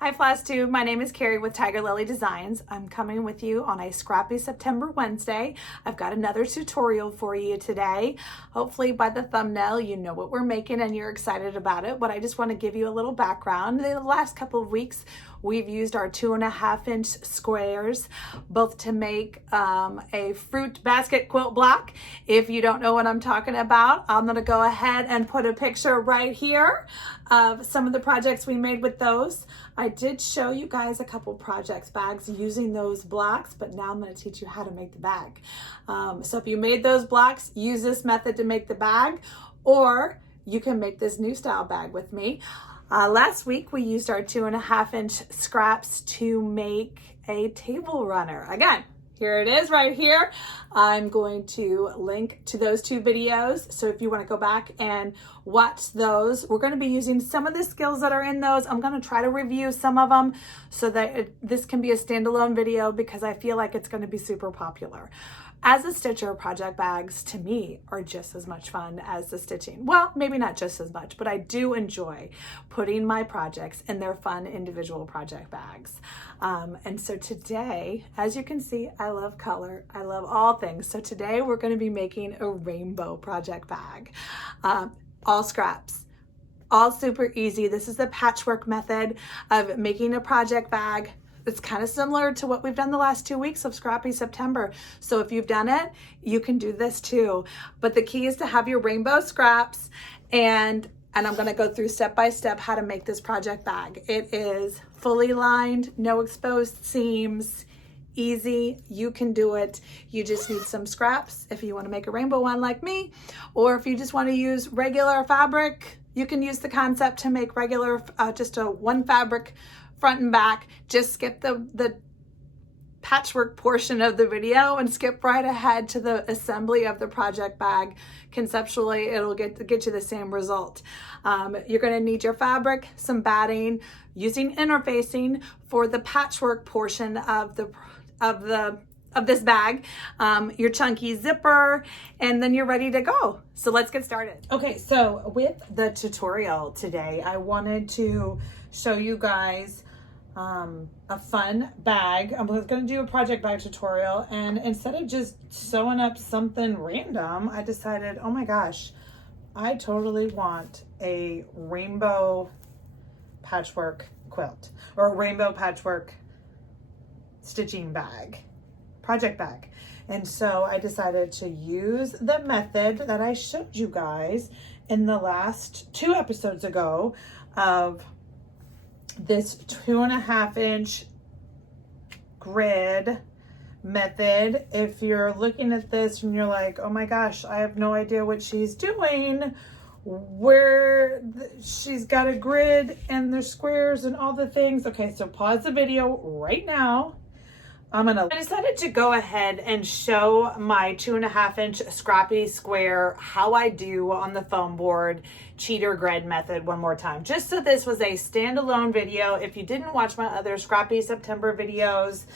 Hi FlossTube, my name is Carrie with Tiger Lily Designs. I'm coming with you on a Scrappy September Wednesday. I've got another tutorial for you today. Hopefully by the thumbnail you know what we're making and you're excited about it, but I just want to give you a little background. The last couple of weeks we've used our 2.5-inch squares both to make a fruit basket quilt block. If you don't know what I'm talking about, I'm going to go ahead and put a picture right here of some of the projects we made with those. I did show you guys a couple projects bags using those blocks, but now I'm going to teach you how to make the bag. So if you made those blocks, use this method to make the bag, or you can make this new style bag with me. Last week we used our 2.5-inch scraps to make a table runner. Again, here it is right here. I'm going to link to those two videos. So if you want to go back and watch those, we're going to be using some of the skills that are in those. I'm going to try to review some of them so that this can be a standalone video because I feel like it's going to be super popular. As a stitcher, project bags to me are just as much fun as the stitching. Well, maybe not just as much, but I do enjoy putting my projects in their fun individual project bags. And so today, as you can see, I love color. I love all things. So today we're going to be making a rainbow project bag. All scraps. All super easy. This is the patchwork method of making a project bag. It's kind of similar to what we've done the last 2 weeks of Scrappy September. So if you've done it, you can do this too. But the key is to have your rainbow scraps, and I'm going to go through step by step how to make this project bag. It is fully lined, no exposed seams, easy. You can do it. You just need some scraps if you want to make a rainbow one like me, or if you just want to use regular fabric, you can use the concept to make regular, just a one fabric front and back. Just skip the patchwork portion of the video and skip right ahead to the assembly of the project bag. Conceptually, it'll get you the same result. You're going to need your fabric, some batting, using interfacing for the patchwork portion of this bag, your chunky zipper, and then you're ready to go. So let's get started. Okay, so with the tutorial today, I wanted to show you guys a fun bag. I was going to do a project bag tutorial, and instead of just sewing up something random, I decided, oh my gosh, I totally want a rainbow patchwork quilt or a rainbow patchwork stitching bag, project bag. And so I decided to use the method that I showed you guys in the last 2 episodes ago of this 2.5-inch grid method. If you're looking at this and you're like, oh my gosh, I have no idea what she's doing, she's got a grid and there's squares and all the things. Okay, so pause the video right now. I decided to go ahead and show my 2.5-inch Scrappy square how I do on the foam board cheater grid method one more time, just so this was a standalone video. If you didn't watch my other Scrappy September videos,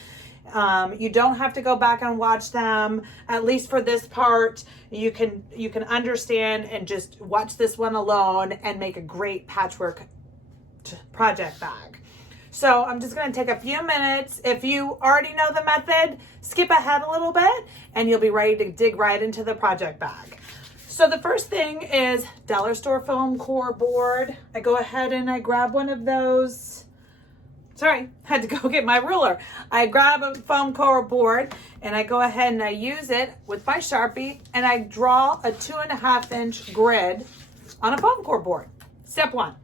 you don't have to go back and watch them. At least for this part, you can understand and just watch this one alone and make a great patchwork project bag. So I'm just going to take a few minutes. If you already know the method, skip ahead a little bit and you'll be ready to dig right into the project bag. So the first thing is dollar store foam core board. I go ahead and I grab one of those. Sorry, had to go get my ruler. I grab a foam core board and I go ahead and I use it with my Sharpie and I draw a 2.5-inch grid on a foam core board. Step 1.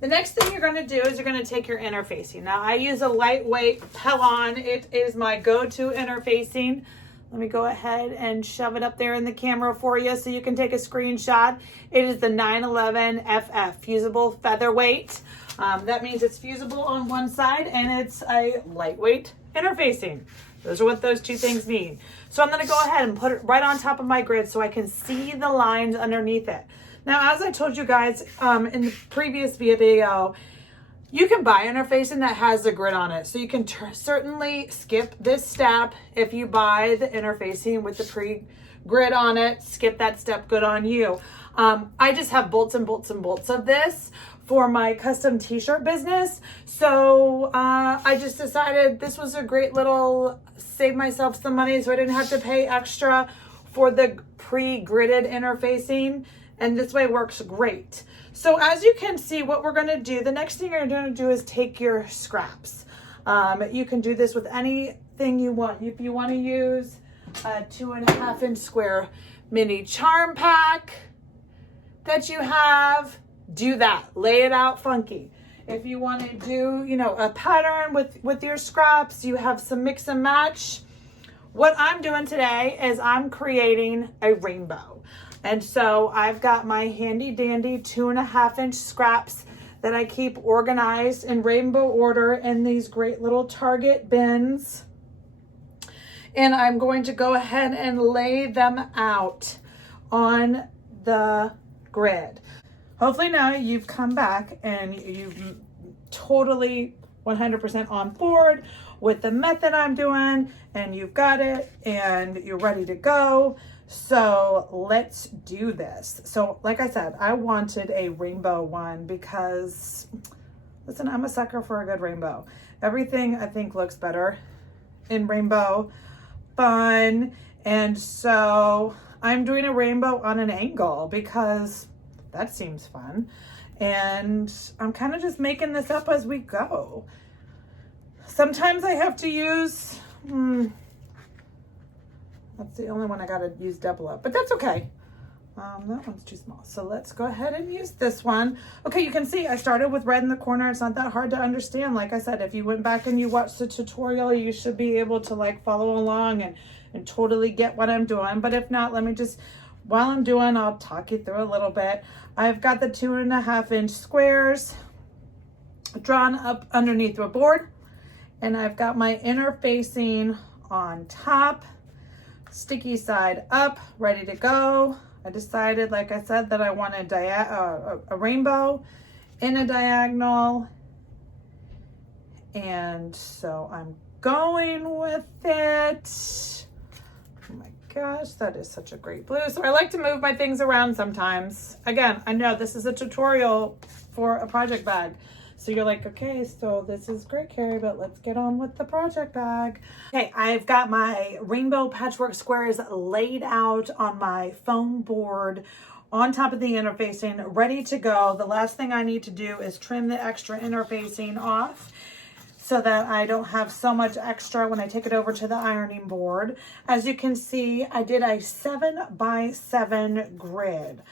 The next thing you're going to do is you're going to take your interfacing. Now I use a lightweight Pellon. It is my go-to interfacing. Let me go ahead and shove it up there in the camera for you so you can take a screenshot. It is the 911 FF fusible featherweight. That means it's fusible on one side and it's a lightweight interfacing. Those are what those two things mean. So I'm going to go ahead and put it right on top of my grid so I can see the lines underneath it. Now, as I told you guys in the previous video, you can buy interfacing that has a grid on it. So you can certainly skip this step if you buy the interfacing with the pre-grid on it. Skip that step, good on you. I just have bolts and bolts and bolts of this for my custom t-shirt business. So I just decided this was a great little save myself some money so I didn't have to pay extra for the pre-gridded interfacing, and this way works great. So as you can see, what we're going to do, the next thing you're going to do is take your scraps. You can do this with anything you want. If you want to use a 2.5-inch square mini charm pack that you have, do that. Lay it out funky. If you want to do, you know, a pattern with your scraps, you have some mix and match. What I'm doing today is I'm creating a rainbow. And so I've got my handy dandy 2.5-inch scraps that I keep organized in rainbow order in these great little Target bins. And I'm going to go ahead and lay them out on the grid. Hopefully now you've come back and you've totally 100% on board with the method I'm doing, and you've got it and you're ready to go. So let's do this. So like I said, I wanted a rainbow one because, listen, I'm a sucker for a good rainbow. Everything I think looks better in rainbow, fun. And so I'm doing a rainbow on an angle because that seems fun. And I'm kind of just making this up as we go. Sometimes I have to use, that's the only one I gotta use double up, but that's okay. That one's too small. So let's go ahead and use this one. Okay, you can see I started with red in the corner. It's not that hard to understand. Like I said, if you went back and you watched the tutorial, you should be able to like follow along and totally get what I'm doing. But if not, let me just, while I'm doing, I'll talk you through a little bit. I've got the 2.5-inch squares drawn up underneath the board, and I've got my interfacing on top, sticky side up, ready to go. I decided, like I said, that I wanted a rainbow in a diagonal, and so I'm going with it. Oh my gosh, that is such a great blue. So I like to move my things around sometimes. Again, I know this is a tutorial for a project bag. So you're like, okay, so this is great, Carrie, but let's get on with the project bag. Okay, I've got my rainbow patchwork squares laid out on my foam board on top of the interfacing, ready to go. The last thing I need to do is trim the extra interfacing off so that I don't have so much extra when I take it over to the ironing board. As you can see, I did a 7x7 grid.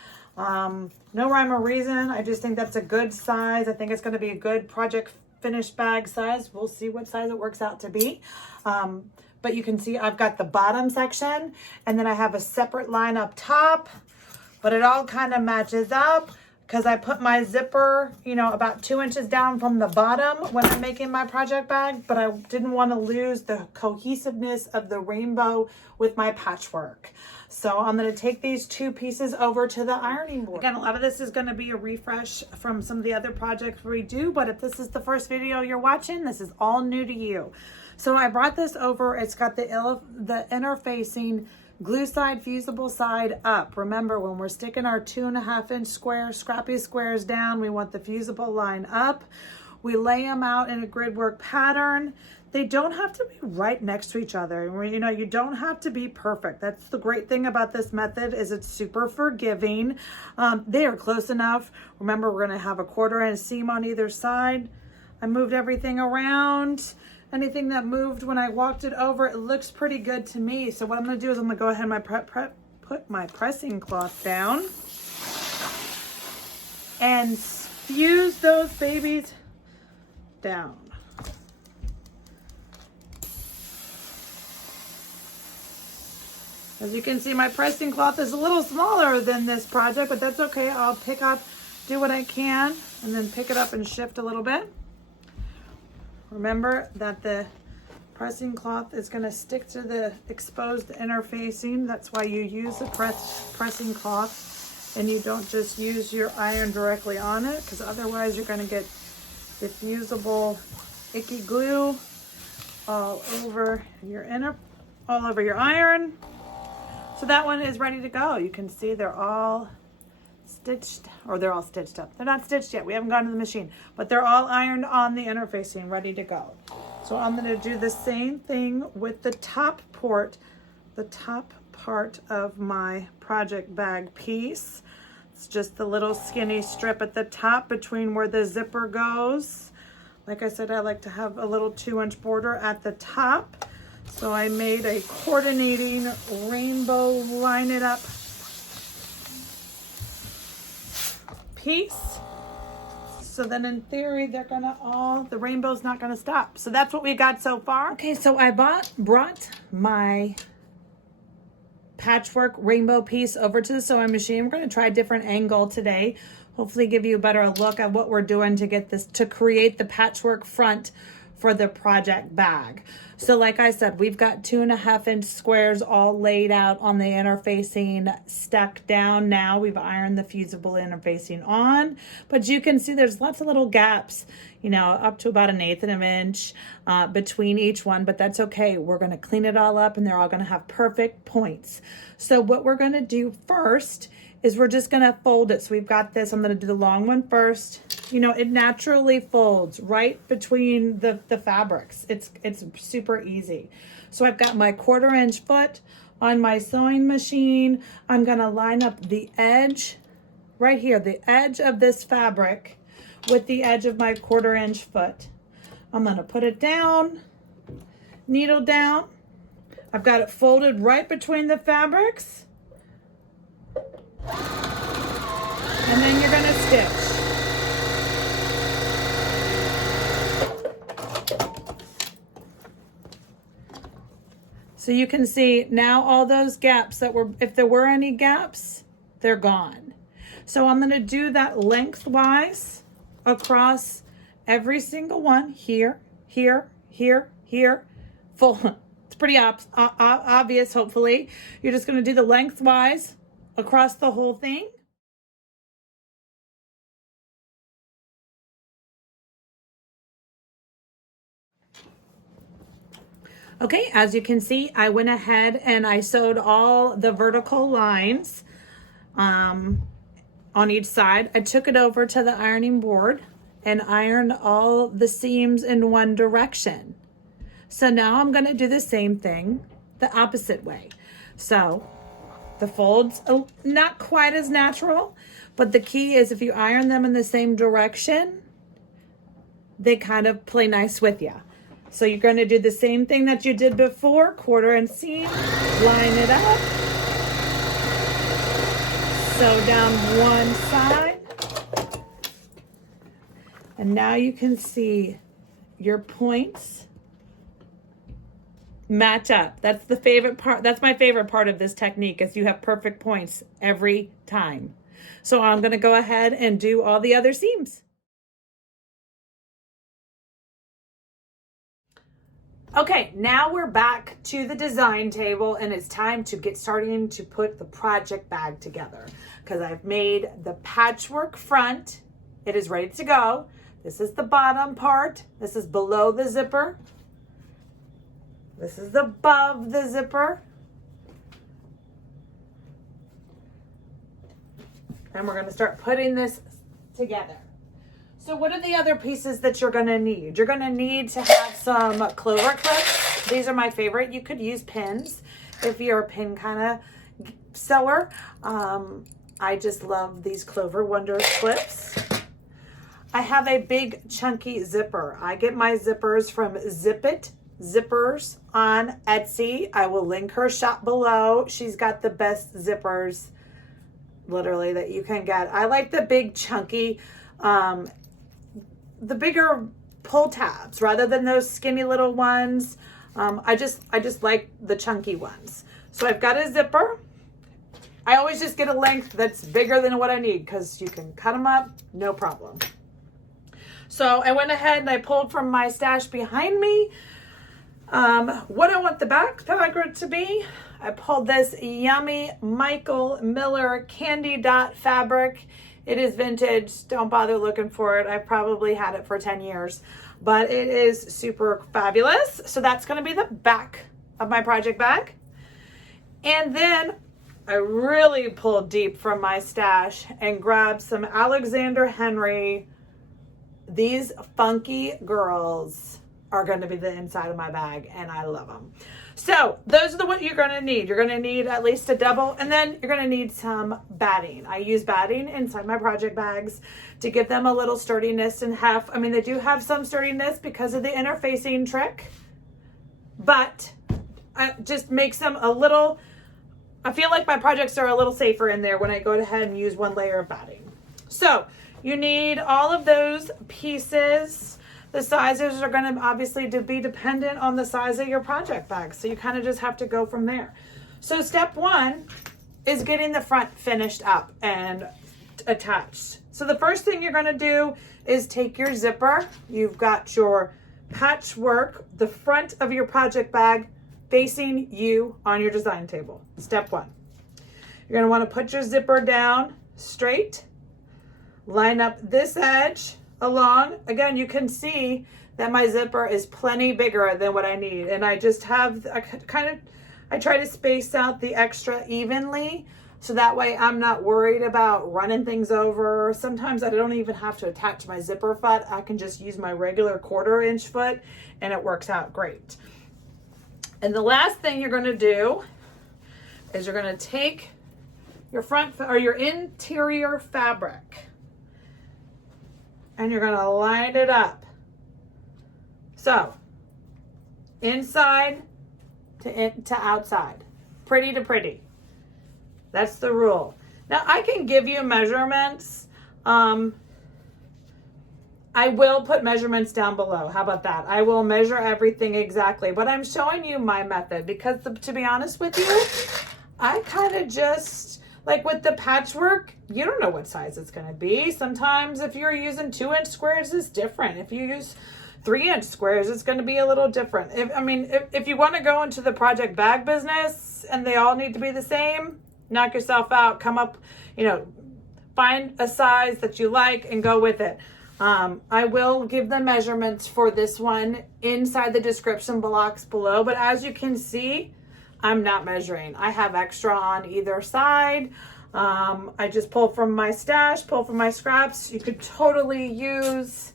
No rhyme or reason. I just think that's a good size. I think it's going to be a good project finish bag size. We'll see what size it works out to be. But you can see I've got the bottom section, and then I have a separate line up top, but it all kind of matches up because I put my zipper, you know, about 2 inches down from the bottom when I'm making my project bag, but I didn't want to lose the cohesiveness of the rainbow with my patchwork. So I'm going to take these two pieces over to the ironing board. Again, a lot of this is going to be a refresh from some of the other projects we do, but if this is the first video you're watching, this is all new to you. So I brought this over. It's got the interfacing glue side, fusible side up. Remember, when we're sticking our 2.5-inch square Scrappy squares down, we want the fusible line up. We lay them out in a grid work pattern. They don't have to be right next to each other. You know, you don't have to be perfect. That's the great thing about this method, is it's super forgiving. They are close enough. Remember, we're going to have a 1/4-inch seam on either side. I moved everything around. Anything that moved when I walked it over, it looks pretty good to me. So what I'm going to do is I'm going to go ahead and put my pressing cloth down and fuse those babies down. As you can see, my pressing cloth is a little smaller than this project, but that's okay. I'll pick up, do what I can, and then pick it up and shift a little bit. Remember that the pressing cloth is going to stick to the exposed interfacing. That's why you use a pressing cloth, and you don't just use your iron directly on it, because otherwise you're going to get diffusible icky glue all over your iron. So that one is ready to go. You can see they're all stitched, or they're all stitched up. They're not stitched yet. We haven't gone to the machine, but they're all ironed on the interfacing, ready to go. So I'm going to do the same thing with the top part of my project bag piece. It's just the little skinny strip at the top between where the zipper goes. Like I said, I like to have a little 2-inch border at the top. So I made a coordinating rainbow line it up piece. So then in theory, they're gonna the rainbow's not gonna stop. So that's what we got so far. Okay, so I brought my patchwork rainbow piece over to the sewing machine. We're gonna try a different angle today. Hopefully give you a better look at what we're doing to get this, to create the patchwork front for the project bag. So like I said, we've got 2.5-inch squares all laid out on the interfacing, stuck down. Now we've ironed the fusible interfacing on, but you can see there's lots of little gaps, you know, up to about 1/8 of an inch between each one, but that's okay. We're gonna clean it all up and they're all gonna have perfect points. So what we're gonna do first is we're just gonna fold it. So we've got this, I'm gonna do the long one first. You know, it naturally folds right between the fabrics. It's super easy. So I've got my 1/4-inch foot on my sewing machine. I'm gonna line up the edge right here, the edge of this fabric with the edge of my 1/4-inch foot. I'm gonna put it down, needle down. Mal got it folded right between the fabrics. And then you're gonna stitch. So you can see now all those gaps that were, if there were any gaps, they're gone. So I'm gonna do that lengthwise across every single one, here, here, here, here, full. It's pretty obvious, hopefully. You're just gonna do the lengthwise across the whole thing. Okay, as you can see, I went ahead and I sewed all the vertical lines on each side. I took it over to the ironing board and ironed all the seams in one direction. So now I'm gonna do the same thing the opposite way. So the folds, not quite as natural, but the key is if you iron them in the same direction, they kind of play nice with you. So you're going to do the same thing that you did before, 1/4-inch seam, line it up, sew down one side, and now you can see your points match up. That's the favorite part. That's my favorite part of this technique, is you have perfect points every time. So I'm going to go ahead and do all the other seams. Okay, now we're back to the design table and it's time to get starting to put the project bag together, because I've made the patchwork front. It is ready to go. This is the bottom part. This is below the zipper. This is above the zipper. And we're gonna start putting this together. So what are the other pieces that you're gonna need? You're gonna need to have some clover clips. These are my favorite. You could use pins if you're a pin kind of sewer. I just love these Clover Wonders clips. I have a big chunky zipper. I get my zippers from Zip It Zippers on Etsy. I will link her shop below. She's got the best zippers literally that you can get. I like the big chunky, the bigger pull tabs rather than those skinny little ones. I just like the chunky ones. So I've got a zipper. I always just get a length that's bigger than what I need because you can cut them up, no problem. So I went ahead and I pulled from my stash behind me what I want the back fabric to be. I pulled this yummy Michael Miller candy dot fabric. It is vintage. Don't bother looking for it. I've probably had it for 10 years, but it is super fabulous. So that's going to be the back of my project bag. And then I really pulled deep from my stash and grabbed some Alexander Henry. These funky girls are going to be the inside of my bag, and I love them. So those are what you're going to need. You're going to need at least a double, and then you're going to need some batting. I use batting inside my project bags to give them a little sturdiness and heft. I mean, they do have some sturdiness because of the interfacing trick, but it just makes them a little, I feel like my projects are a little safer in there when I go ahead and use one layer of batting. So you need all of those pieces. The sizes are going to obviously be dependent on the size of your project bag. So you kind of just have to go from there. So step one is getting the front finished up and attached. So the first thing you're going to do is take your zipper. You've got your Patchwork, the front of your project bag facing you on your design table. Step one. You're going to want to put your zipper down straight. Line up this edge along. Again, you can see that my zipper is plenty bigger than what I need. And I just have, I try to space out the extra evenly. So that way I'm not worried about running things over. Sometimes I don't even have to attach my zipper foot. I can just use my regular 1/4 inch foot and it works out great. And the last thing you're going to do is you're going to take your front or your interior fabric and you're going to line it up. So inside to outside, pretty to pretty. That's the rule. Now I can give you measurements. I will put measurements down below. How about that? I will measure everything exactly, but I'm showing you my method because to be honest with you, I kind of just, like with the patchwork, you don't know what size it's going to be. Sometimes if you're using 2-inch squares, it's different. If you use 3-inch squares, it's going to be a little different. If you want to go into the project bag business and they all need to be the same, knock yourself out, come up, find a size that you like and go with it. I will give the measurements for this one inside the description box below, but as you can see, I'm not measuring. I have extra on either side. I just pull from my stash, pull from my scraps. You could totally use,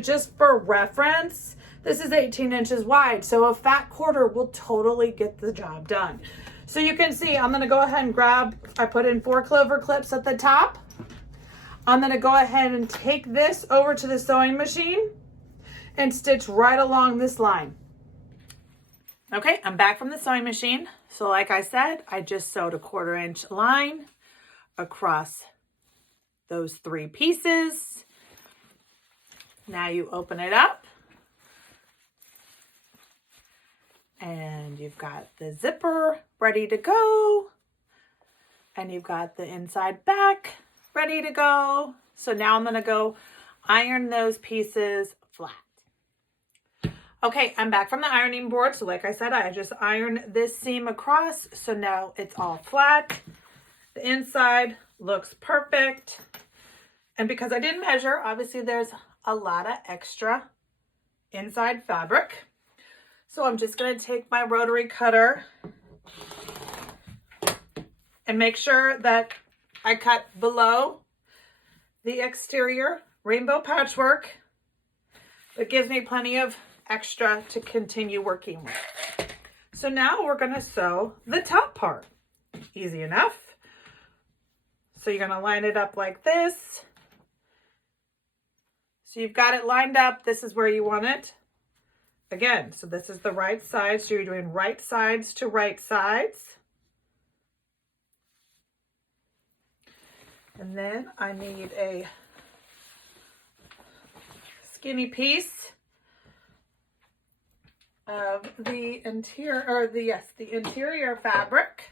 just for reference, this is 18 inches wide. So a fat 1/4 will totally get the job done. So you can see, I'm gonna go ahead and I put in 4 clover clips at the top. I'm gonna go ahead and take this over to the sewing machine and stitch right along this line. Okay, I'm back from the sewing machine. So like I said, I just sewed a 1/4 inch line across those 3 pieces. Now you open it up and you've got the zipper ready to go and you've got the inside back ready to go. So now I'm gonna go iron those pieces flat. Okay, I'm back from the ironing board. So like I said, I just ironed this seam across. So now it's all flat. The inside looks perfect. And because I didn't measure, obviously there's a lot of extra inside fabric. So I'm just going to take my rotary cutter and make sure that I cut below the exterior rainbow patchwork. It gives me plenty of extra to continue working with. So now we're going to sew the top part. Easy enough. So you're going to line it up like this. So you've got it lined up. This is where you want it. Again, so this is the right side. So you're doing right sides to right sides. And then I need a skinny piece of the interior fabric.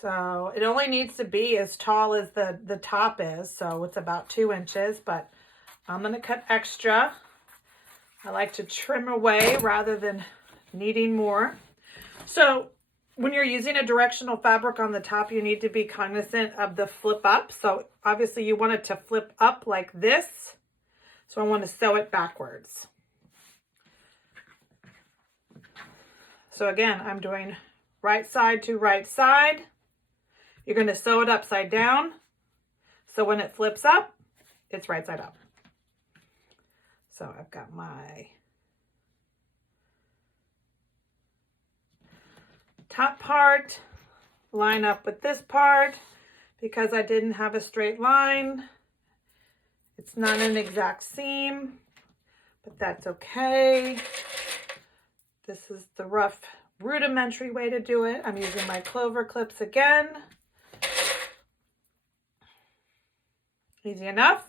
So it only needs to be as tall as the top is. So it's about 2 inches, but I'm going to cut extra. I like to trim away rather than needing more. So when you're using a directional fabric on the top, you need to be cognizant of the flip up. So obviously you want it to flip up like this. So I want to sew it backwards. So again, I'm doing right side to right side. You're going to sew it upside down. So when it flips up, it's right side up. So I've got my top part line up with this part. Because I didn't have a straight line, it's not an exact seam, but that's okay. This is the rough rudimentary way to do it. I'm using my clover clips again. Easy enough.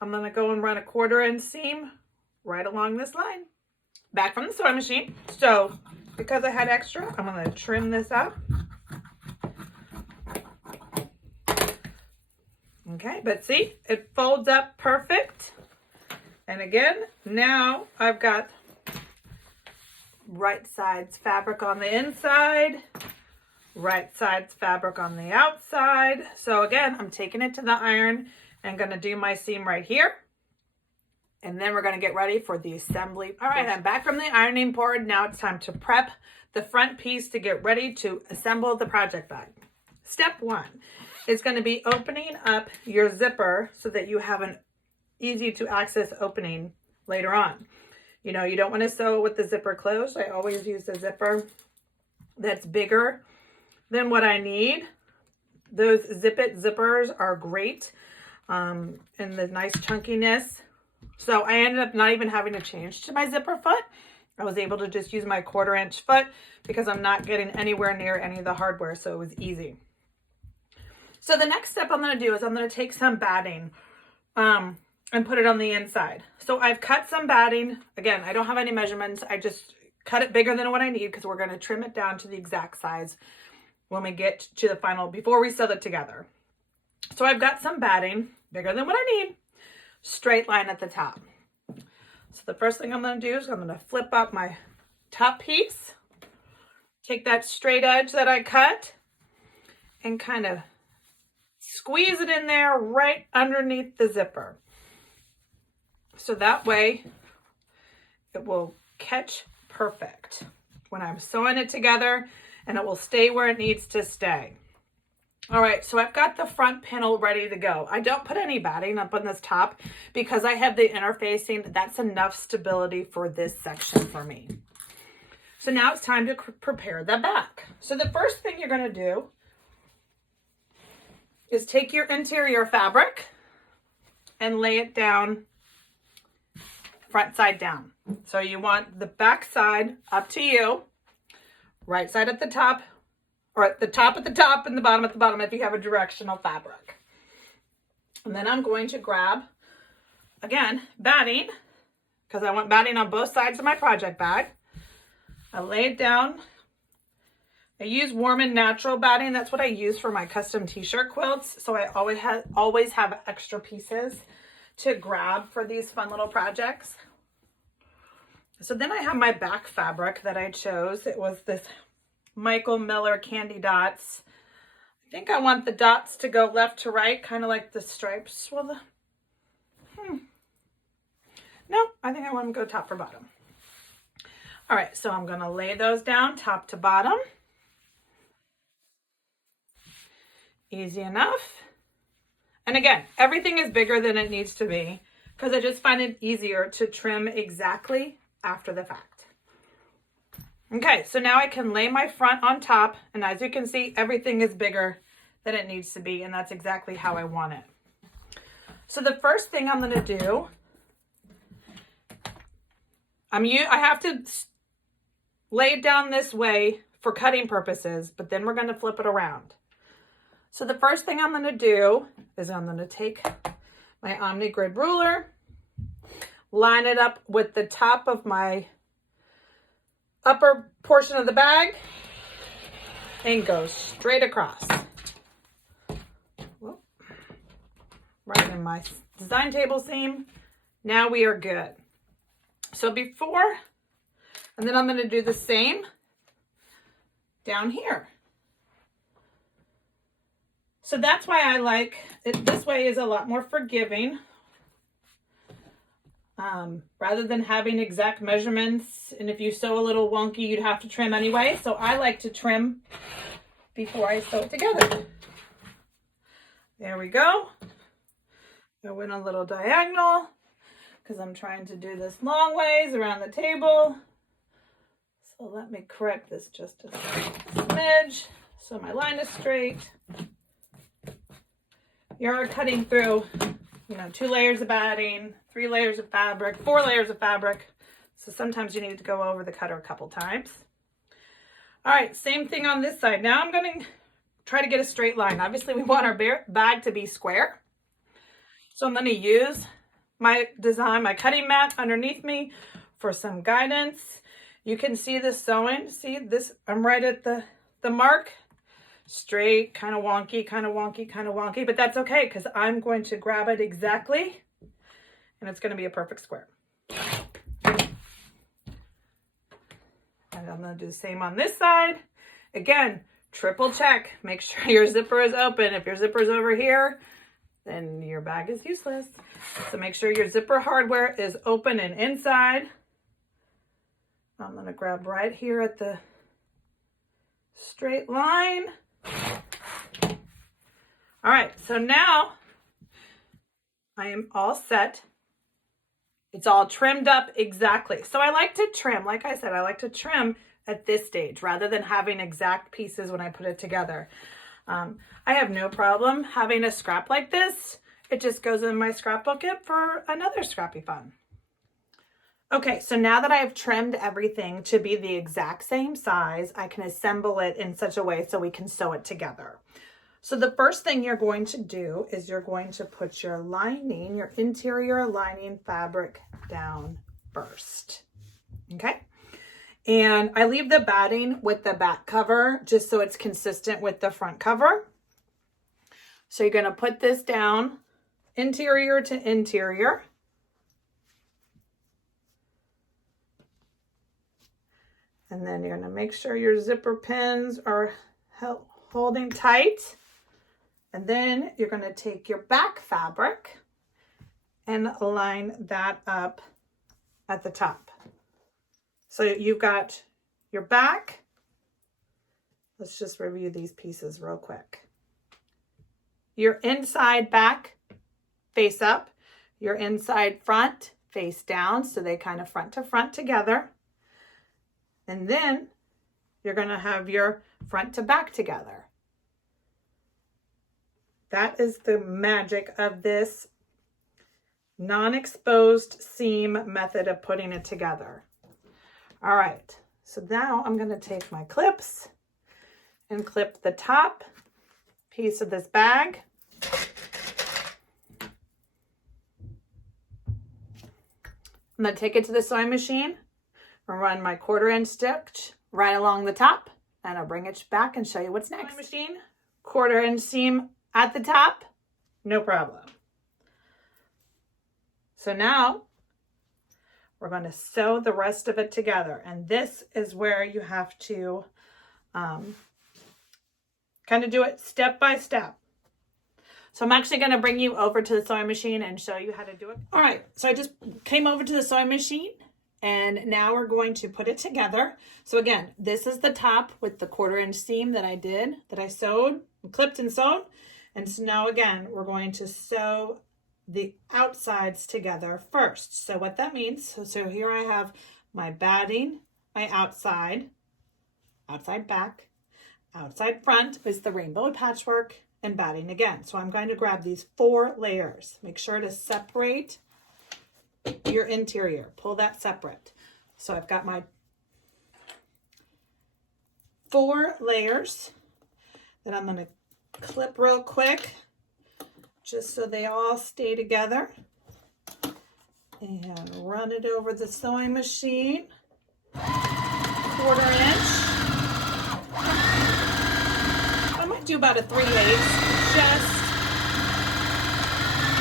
I'm gonna go and run a 1/4 inch seam right along this line. Back from the sewing machine. So because I had extra, I'm gonna trim this up. Okay, but see, it folds up perfect. And again, now I've got right sides fabric on the inside, right sides fabric on the outside. So again, I'm taking it to the iron and gonna do my seam right here. And then we're gonna get ready for the assembly. All right, I'm back from the ironing board. Now it's time to prep the front piece to get ready to assemble the project bag. Step 1 is going to be opening up your zipper so that you have an easy to access opening later on. You know, you don't want to sew with the zipper closed. I always use a zipper that's bigger than what I need. Those Zip It zippers are great and the nice chunkiness. So I ended up not even having to change to my zipper foot. I was able to just use my 1/4 inch foot because I'm not getting anywhere near any of the hardware, so it was easy. So the next step I'm going to do is I'm going to take some batting and put it on the inside. So I've cut some batting. Again, I don't have any measurements. I just cut it bigger than what I need because we're going to trim it down to the exact size when we get to the final, before we sew it together. So I've got some batting bigger than what I need, straight line at the top. So the first thing I'm going to do is I'm going to flip up my top piece, take that straight edge that I cut and kind of squeeze it in there right underneath the zipper. So that way it will catch perfect when I'm sewing it together and it will stay where it needs to stay. All right, so I've got the front panel ready to go. I don't put any batting up on this top because I have the interfacing. That's enough stability for this section for me. So now it's time to prepare the back. So the first thing you're going to do is take your interior fabric and lay it down front side down. So you want the back side up to you, right side at the top, or at the top and the bottom at the bottom if you have a directional fabric. And then I'm going to grab, again, batting, because I want batting on both sides of my project bag. I lay it down. I use warm and natural batting. That's what I use for my custom t-shirt quilts. So I always have extra pieces to grab for these fun little projects. So then I have my back fabric that I chose. It was this Michael Miller Candy Dots. I think I want the dots to go left to right, kind of like the stripes. Well, no, I think I want them to go top for bottom. All right, so I'm going to lay those down top to bottom. Easy enough. And again, everything is bigger than it needs to be because I just find it easier to trim exactly after the fact. Okay, so now I can lay my front on top, and as you can see, everything is bigger than it needs to be, and that's exactly how I want it. So the first thing I'm going to do, I have to lay it down this way for cutting purposes, but then we're going to flip it around. So the first thing I'm going to do is I'm going to take my Omni Grid ruler, line it up with the top of my upper portion of the bag, and go straight across. Whoop. Right in my design table seam. Now we are good. So before, and then I'm going to do the same down here. So that's why I like it. This way is a lot more forgiving. rather than having exact measurements. And if you sew a little wonky, you'd have to trim anyway. So I like to trim before I sew it together. There we go. I went a little diagonal because I'm trying to do this long ways around the table. So let me correct this just a smidge so my line is straight. You're cutting through, 2 layers of batting, 3 layers of fabric, 4 layers of fabric. So sometimes you need to go over the cutter a couple times. All right, same thing on this side. Now I'm going to try to get a straight line. Obviously we want our bag to be square. So I'm going to use my design, my cutting mat underneath me for some guidance. You can see this sewing. See this, I'm right at the mark. Straight, kind of wonky, kind of wonky, kind of wonky, but that's okay because I'm going to grab it exactly and it's going to be a perfect square. And I'm going to do the same on this side. Again, triple check. Make sure your zipper is open. If your zipper is over here, then your bag is useless. So make sure your zipper hardware is open and inside. I'm going to grab right here at the straight line. All right, so now I am all set. It's all trimmed up exactly. So I like to trim, like I said, I like to trim at this stage rather than having exact pieces when I put it together. I have no problem having a scrap like this. It just goes in my scrapbook for another scrappy fun. Okay, so now that I've trimmed everything to be the exact same size, I can assemble it in such a way so we can sew it together. So the first thing you're going to do is you're going to put your lining, your interior lining fabric down first, okay? And I leave the batting with the back cover just so it's consistent with the front cover. So you're gonna put this down interior to interior. And then you're gonna make sure your zipper pins are holding tight. And then you're gonna take your back fabric and line that up at the top. So you've got your back. Let's just review these pieces real quick. Your inside back face up, your inside front face down, so they kind of front to front together. And then you're going to have your front to back together. That is the magic of this non-exposed seam method of putting it together. All right, so now I'm going to take my clips and clip the top piece of this bag. I'm going to take it to the sewing machine. I'll run my 1/4 inch stitch right along the top, and I'll bring it back and show you what's next. Machine, 1/4 inch seam at the top, no problem. So now we're going to sew the rest of it together, and this is where you have to kind of do it step by step. So I'm actually going to bring you over to the sewing machine and show you how to do it. All right, so I just came over to the sewing machine. And now we're going to put it together. So again, this is the top with the 1/4 inch seam that I sewed, clipped and sewed. And so now again, we're going to sew the outsides together first. So what that means, so here I have my batting, my outside back, outside front is the rainbow patchwork, and batting again. So I'm going to grab these 4 layers. Make sure to separate your interior, pull that separate. So I've got my 4 layers that I'm going to clip real quick just so they all stay together, and run it over the sewing machine, 1/4 inch. I might do about a 3/8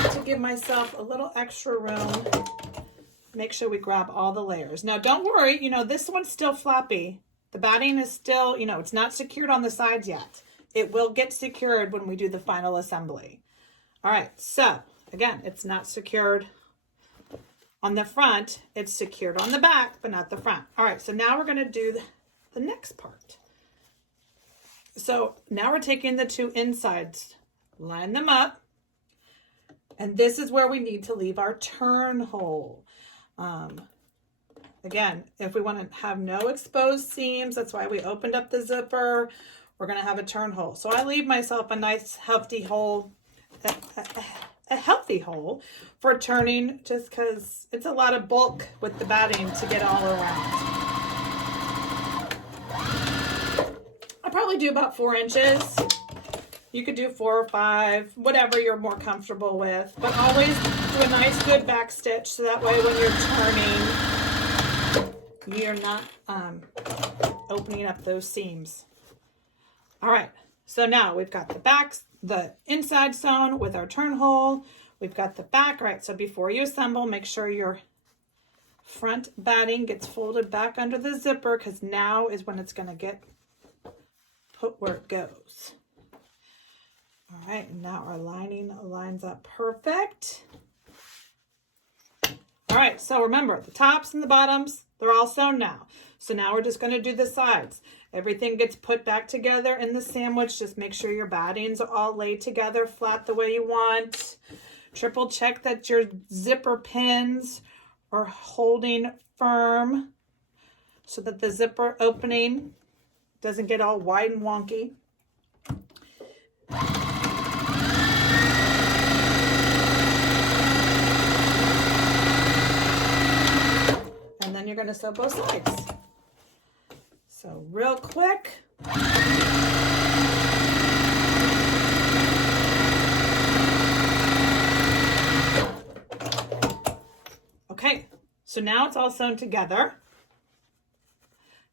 just to give myself a little extra room. Make sure we grab all the layers. Now don't worry, this one's still floppy. The batting is still, it's not secured on the sides yet. It will get secured when we do the final assembly. All right, so again, it's not secured On the front, it's secured on the back, but not the front. All right, so now we're going to do the next part. So now we're taking the two insides, line them up, and this is where we need to leave our turn hole. Again, if we want to have no exposed seams, that's why we opened up the zipper, we're going to have a turn hole. So I leave myself a nice healthy hole, a healthy hole for turning, just because it's a lot of bulk with the batting to get all around. I probably do about 4 inches. You could do 4 or 5, whatever you're more comfortable with, but always do a nice good back stitch so that way when you're turning, you're not opening up those seams. All right, so now we've got the inside sewn with our turn hole. We've got the back, right? So before you assemble, make sure your front batting gets folded back under the zipper, because now is when it's going to get put where it goes. All right, and now our lining lines up perfect. All right, so remember, the tops and the bottoms, they're all sewn now. So now we're just going to do the sides. Everything gets put back together in the sandwich. Just make sure your battings are all laid together flat the way you want. Triple check that your zipper pins are holding firm so that the zipper opening doesn't get all wide and wonky. And then you're going to sew both sides. So real quick. Okay, so now it's all sewn together.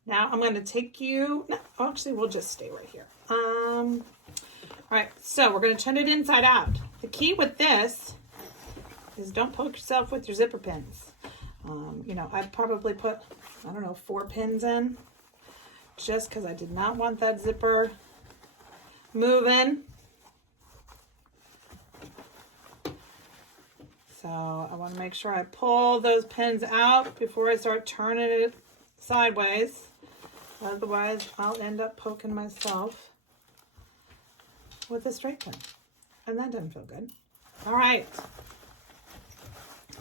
Now I'm going to take you, no, actually we'll just stay right here. All right, so we're going to turn it inside out. The key with this is don't poke yourself with your zipper pins. You know, I probably put, I don't know, 4 pins in, just because I did not want that zipper moving. So I want to make sure I pull those pins out before I start turning it sideways. Otherwise, I'll end up poking myself with a straight pin. And that doesn't feel good. All right.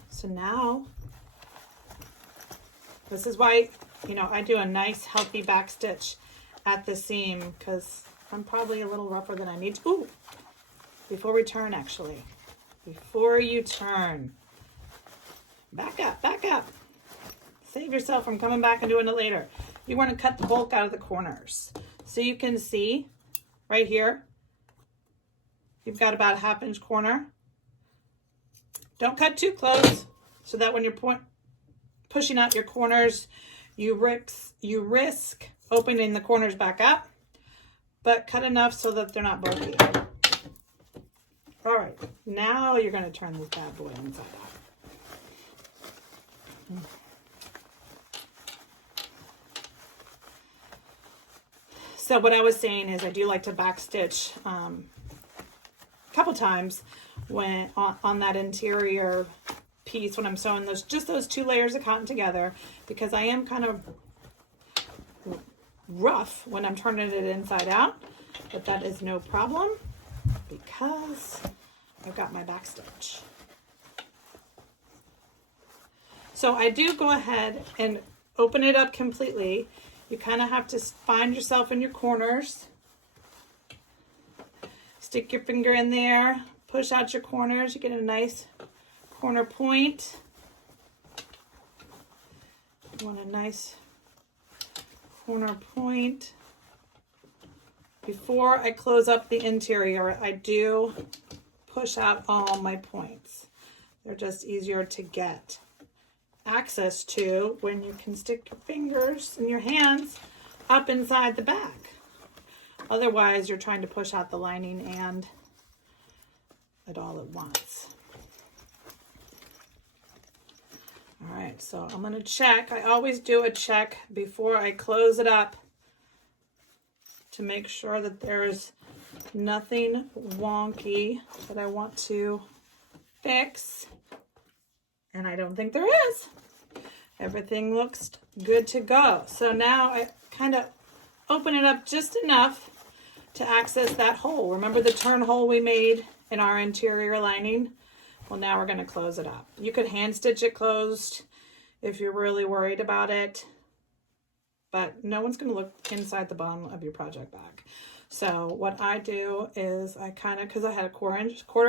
So now, this is why, you know, I do a nice healthy back stitch at the seam, because I'm probably a little rougher than I need to. Ooh, before we turn, actually. Before you turn, back up, back up. Save yourself from coming back and doing it later. You want to cut the bulk out of the corners. So you can see right here, you've got about a 1/2 inch corner. Don't cut too close, so that when you're pushing out your corners, you risk opening the corners back up, but cut enough so that they're not bulky. All right, now you're going to turn this bad boy inside out. So what I was saying is I do like to back stitch a couple times when on that interior piece when I'm sewing those 2 layers of cotton together, because I am kind of rough when I'm turning it inside out, but that is no problem because I've got my back stitch. So I do go ahead and open it up completely. You kind of have to find yourself in your corners. Stick your finger in there, push out your corners, you get a nice corner point. You want a nice corner point. Before I close up the interior, I do push out all my points. They're just easier to get access to when you can stick your fingers and your hands up inside the back. Otherwise, you're trying to push out the lining and it all at once. All right, so I'm going to check. I always do a check before I close it up to make sure that there's nothing wonky that I want to fix. And I don't think there is. Everything looks good to go. So now I kind of open it up just enough to access that hole. Remember the turn hole we made in our interior lining? Well, now we're going to close it up. You could hand stitch it closed if you're really worried about it, but no one's going to look inside the bottom of your project bag. So what I do is I kind of, because I had a quarter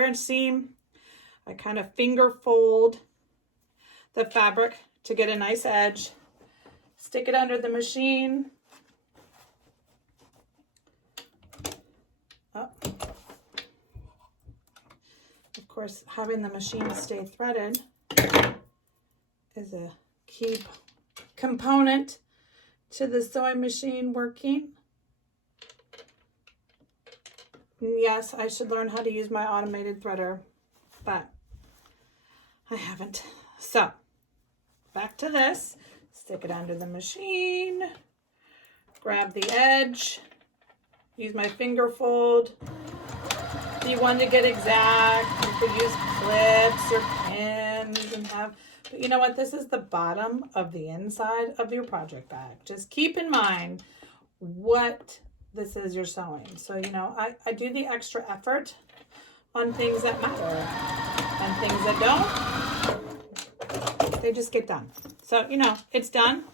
inch seam, I kind of finger fold the fabric to get a nice edge, stick it under the machine. Oh. Of course, having the machine stay threaded is a key component to the sewing machine working. Yes, I should learn how to use my automated threader, but I haven't. So, back to this. Stick it under the machine. Grab the edge. Use my finger fold. If you want to get exact, you could use clips or pins and have, but you know what? This is the bottom of the inside of your project bag. Just keep in mind what this is you're sewing. So, you know, I do the extra effort on things that matter, and things that don't, they just get done. So, you know, it's done.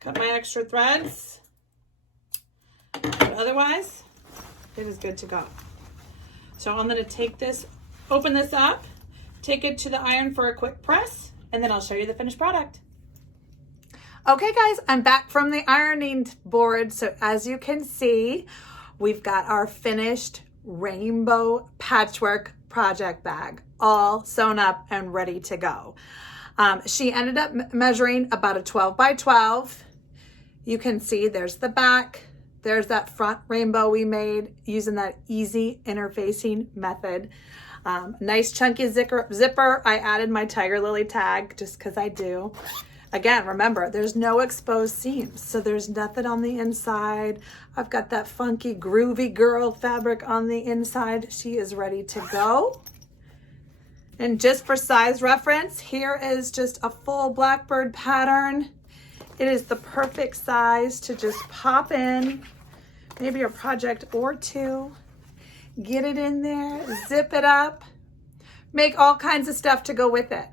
Cut my extra threads, but otherwise it is good to go. So I'm going to take this, open this up, take it to the iron for a quick press, and then I'll show you the finished product. Okay guys, I'm back from the ironing board. So as you can see, we've got our finished rainbow patchwork project bag, all sewn up and ready to go. She ended up measuring about a 12 by 12. You can see there's the back. There's that front rainbow we made using that easy interfacing method. Nice chunky zipper. I added my tiger lily tag just because I do. Again, remember, there's no exposed seams, so there's nothing on the inside. I've got that funky groovy girl fabric on the inside. She is ready to go. And just for size reference, here is just a full blackbird pattern. It is the perfect size to just pop in, maybe a project or two, get it in there, zip it up, make all kinds of stuff to go with it.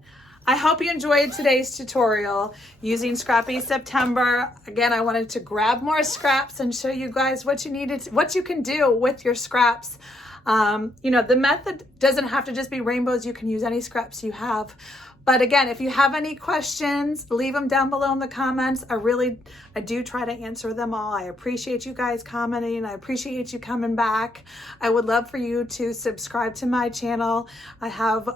I hope you enjoyed today's tutorial using Scrappy September. Again, I wanted to grab more scraps and show you guys what you can do with your scraps. You know, the method doesn't have to just be rainbows. You can use any scraps you have. But again, if you have any questions, leave them down below in the comments. I do try to answer them all. I appreciate you guys commenting. I appreciate you coming back. I would love for you to subscribe to my channel. I have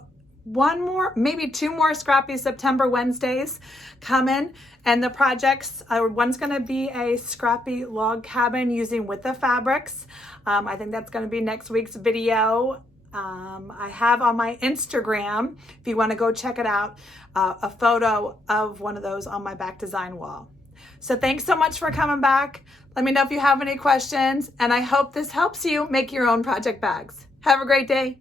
one more, maybe two more Scrappy September Wednesdays coming. And the projects, one's gonna be a Scrappy log cabin using with the fabrics. I think that's gonna be next week's video. I have on my Instagram, if you want to go check it out, a photo of one of those on my back design wall. So thanks so much for coming back. Let me know if you have any questions, and I hope this helps you make your own project bags. Have a great day.